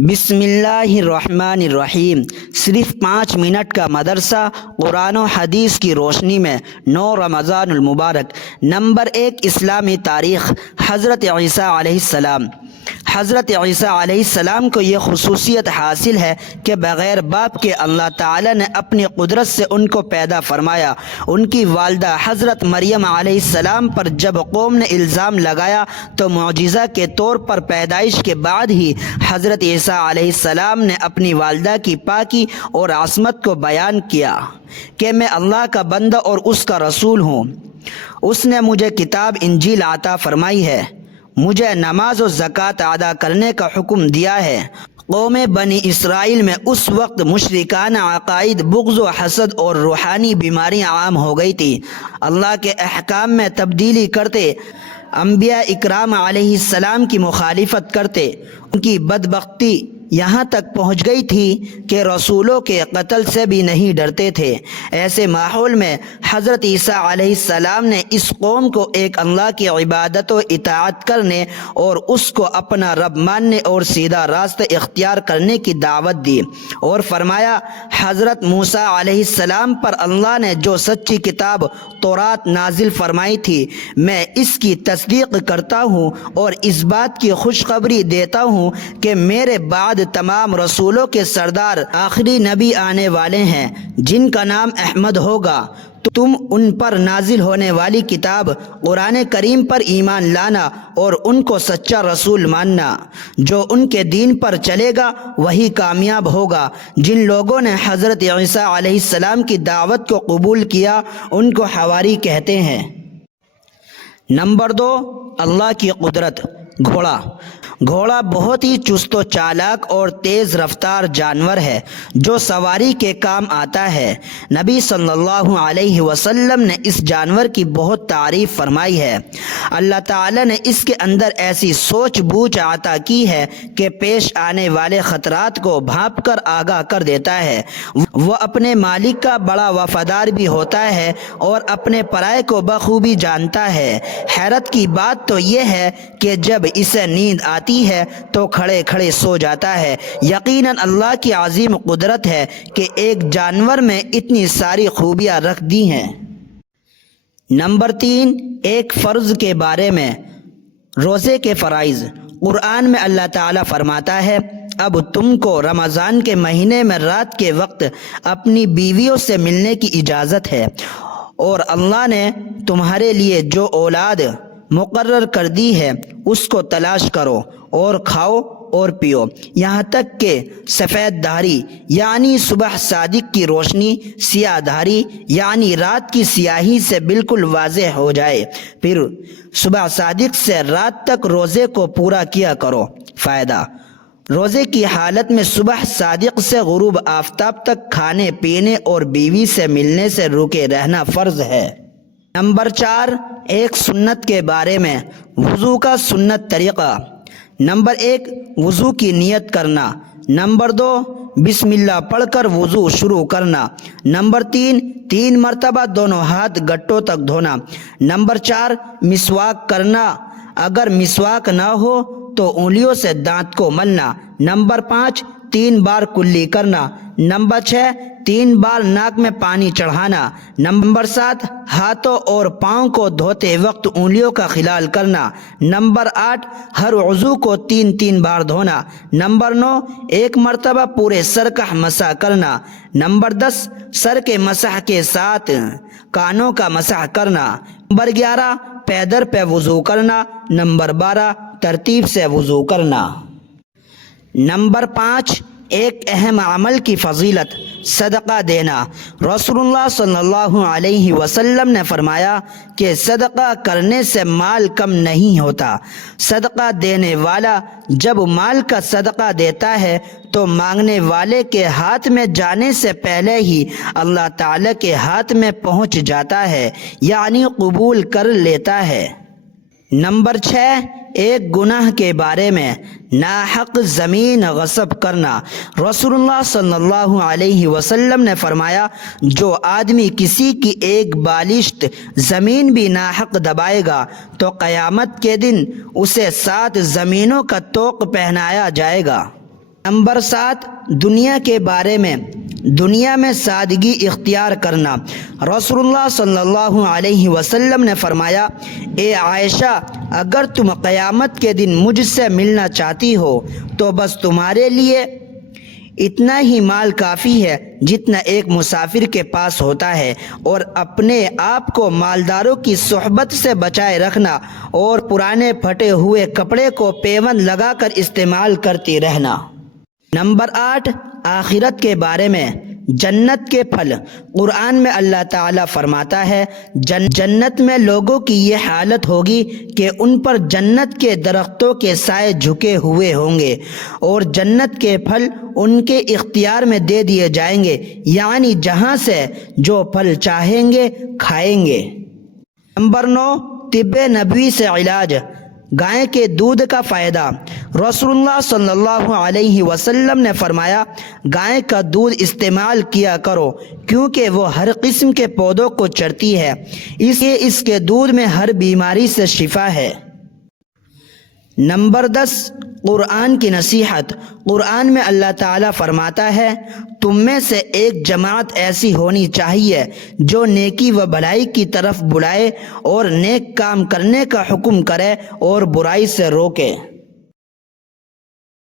بسم اللہ الرحمن الرحیم۔ صرف 5 منٹ کا مدرسہ قرآن و حدیث کی روشنی میں 9 رمضان المبارک۔ نمبر 1، اسلامی تاریخ۔ حضرت عیسیٰ علیہ السلام۔ حضرت عیسیٰ علیہ السلام کو یہ خصوصیت حاصل ہے کہ بغیر باپ کے اللہ تعالی نے اپنی قدرت سے ان کو پیدا فرمایا۔ ان کی والدہ حضرت مریم علیہ السلام پر جب قوم نے الزام لگایا تو معجزہ کے طور پر پیدائش کے بعد ہی حضرت عیسیٰ علیہ السلام نے اپنی والدہ کی پاکی اور عصمت کو بیان کیا کہ میں اللہ کا بندہ اور اس کا رسول ہوں۔ اس نے مجھے کتاب انجیل عطا فرمائی ہے، مجھے نماز و زکوٰۃ ادا کرنے کا حکم دیا ہے۔ قوم بنی اسرائیل میں اس وقت مشرکانہ عقائد، بغض و حسد اور روحانی بیماریاں عام ہو گئی تھی۔ اللہ کے احکام میں تبدیلی کرتے، انبیاء اکرام علیہ السلام کی مخالفت کرتے۔ ان کی بدبختی یہاں تک پہنچ گئی تھی کہ رسولوں کے قتل سے بھی نہیں ڈرتے تھے۔ ایسے ماحول میں حضرت عیسیٰ علیہ السلام نے اس قوم کو ایک اللہ کی عبادت و اطاعت کرنے اور اس کو اپنا رب ماننے اور سیدھا راستہ اختیار کرنے کی دعوت دی، اور فرمایا حضرت موسیٰ علیہ السلام پر اللہ نے جو سچی کتاب تورات نازل فرمائی تھی، میں اس کی تصدیق کرتا ہوں اور اس بات کی خوشخبری دیتا ہوں کہ میرے بعد تمام رسولوں کے سردار آخری نبی آنے والے ہیں جن کا نام احمد ہوگا۔ تم ان پر نازل ہونے والی کتاب قرآن کریم پر ایمان لانا اور ان کو سچا رسول ماننا۔ جو ان کے دین پر چلے گا وہی کامیاب ہوگا۔ جن لوگوں نے حضرت عیسیٰ علیہ السلام کی دعوت کو قبول کیا ان کو حواری کہتے ہیں۔ نمبر 2، اللہ کی قدرت۔ گھوڑا بہت ہی چست و چالاک اور تیز رفتار جانور ہے جو سواری کے کام آتا ہے۔ نبی صلی اللہ علیہ وسلم نے اس جانور کی بہت تعریف فرمائی ہے۔ اللہ تعالی نے اس کے اندر ایسی سوچ بوجھ عطا کی ہے کہ پیش آنے والے خطرات کو بھانپ کر آگاہ کر دیتا ہے۔ وہ اپنے مالک کا بڑا وفادار بھی ہوتا ہے اور اپنے پرائے کو بخوبی جانتا ہے۔ حیرت کی بات تو یہ ہے کہ جب اسے نیند آتی ہے تو کھڑے کھڑے سو جاتا ہے۔ یقیناً اللہ کی عظیم قدرت ہے کہ ایک جانور میں اتنی ساری خوبیاں رکھ دی ہیں۔ نمبر 3، ایک فرض کے بارے میں۔ روزے کے فرائض۔ قرآن میں اللہ تعالیٰ فرماتا ہے، اب تم کو رمضان کے مہینے میں رات کے وقت اپنی بیویوں سے ملنے کی اجازت ہے، اور اللہ نے تمہارے لیے جو اولاد مقرر کر دی ہے اس کو تلاش کرو اور کھاؤ اور پیو، یہاں تک کہ سفید دھاری یعنی صبح صادق کی روشنی سیاہ دھاری یعنی رات کی سیاہی سے بالکل واضح ہو جائے۔ پھر صبح صادق سے رات تک روزے کو پورا کیا کرو۔ فائدہ: روزے کی حالت میں صبح صادق سے غروب آفتاب تک کھانے پینے اور بیوی سے ملنے سے روکے رہنا فرض ہے۔ نمبر 4، ایک سنت کے بارے میں۔ وضو کا سنت طریقہ۔ نمبر 1، وضو کی نیت کرنا۔ نمبر 2، بسم اللہ پڑھ کر وضو شروع کرنا۔ نمبر 3 مرتبہ دونوں ہاتھ گٹوں تک دھونا۔ نمبر 4، مسواک کرنا، اگر مسواک نہ ہو تو انگلیوں سے دانت کو ملنا۔ نمبر 5، 3 بار کلی کرنا۔ نمبر 6، 3 بار ناک میں پانی چڑھانا۔ نمبر 7، ہاتھوں اور پاؤں کو دھوتے وقت انگلیوں کا خلال کرنا۔ نمبر 8، ہر عضو کو 3 بار دھونا۔ نمبر 9، 1 مرتبہ پورے سر کا مسح کرنا۔ نمبر 10، سر کے مسح کے ساتھ کانوں کا مسح کرنا۔ نمبر 11، پے در پہ وضو کرنا۔ نمبر 12، ترتیب سے وضو کرنا۔ نمبر 5، ایک اہم عمل کی فضیلت، صدقہ دینا۔ رسول اللہ صلی اللہ علیہ وسلم نے فرمایا کہ صدقہ کرنے سے مال کم نہیں ہوتا۔ صدقہ دینے والا جب مال کا صدقہ دیتا ہے تو مانگنے والے کے ہاتھ میں جانے سے پہلے ہی اللہ تعالی کے ہاتھ میں پہنچ جاتا ہے، یعنی قبول کر لیتا ہے۔ نمبر 6، ایک گناہ کے بارے میں۔ ناحق زمین غصب کرنا۔ رسول اللہ صلی اللہ علیہ وسلم نے فرمایا، جو آدمی کسی کی ایک بالشت زمین بھی ناحق دبائے گا تو قیامت کے دن اسے 7 زمینوں کا طوق پہنایا جائے گا۔ نمبر 7، دنیا کے بارے میں دنیا میں سادگی اختیار کرنا۔ رسول اللہ صلی اللہ علیہ وسلم نے فرمایا، اے عائشہ، اگر تم قیامت کے دن مجھ سے ملنا چاہتی ہو تو بس تمہارے لیے اتنا ہی مال کافی ہے جتنا ایک مسافر کے پاس ہوتا ہے، اور اپنے آپ کو مالداروں کی صحبت سے بچائے رکھنا اور پرانے پھٹے ہوئے کپڑے کو پیوند لگا کر استعمال کرتی رہنا۔ نمبر 8، آخرت کے بارے میں جنت کے پھل۔ قرآن میں اللہ تعالیٰ فرماتا ہے، جنت میں لوگوں کی یہ حالت ہوگی کہ ان پر جنت کے درختوں کے سائے جھکے ہوئے ہوں گے اور جنت کے پھل ان کے اختیار میں دے دیے جائیں گے، یعنی جہاں سے جو پھل چاہیں گے کھائیں گے۔ نمبر 9، طب نبوی سے علاج۔ گائے کے دودھ کا فائدہ۔ رسول اللہ صلی اللہ علیہ وسلم نے فرمایا، گائے کا دودھ استعمال کیا کرو کیونکہ وہ ہر قسم کے پودوں کو چرتی ہے، اس لیے اس کے دودھ میں ہر بیماری سے شفا ہے۔ نمبر 10، قرآن کی نصیحت۔ قرآن میں اللہ تعالیٰ فرماتا ہے، تم میں سے ایک جماعت ایسی ہونی چاہیے جو نیکی و بھلائی کی طرف بلائے اور نیک کام کرنے کا حکم کرے اور برائی سے روکے۔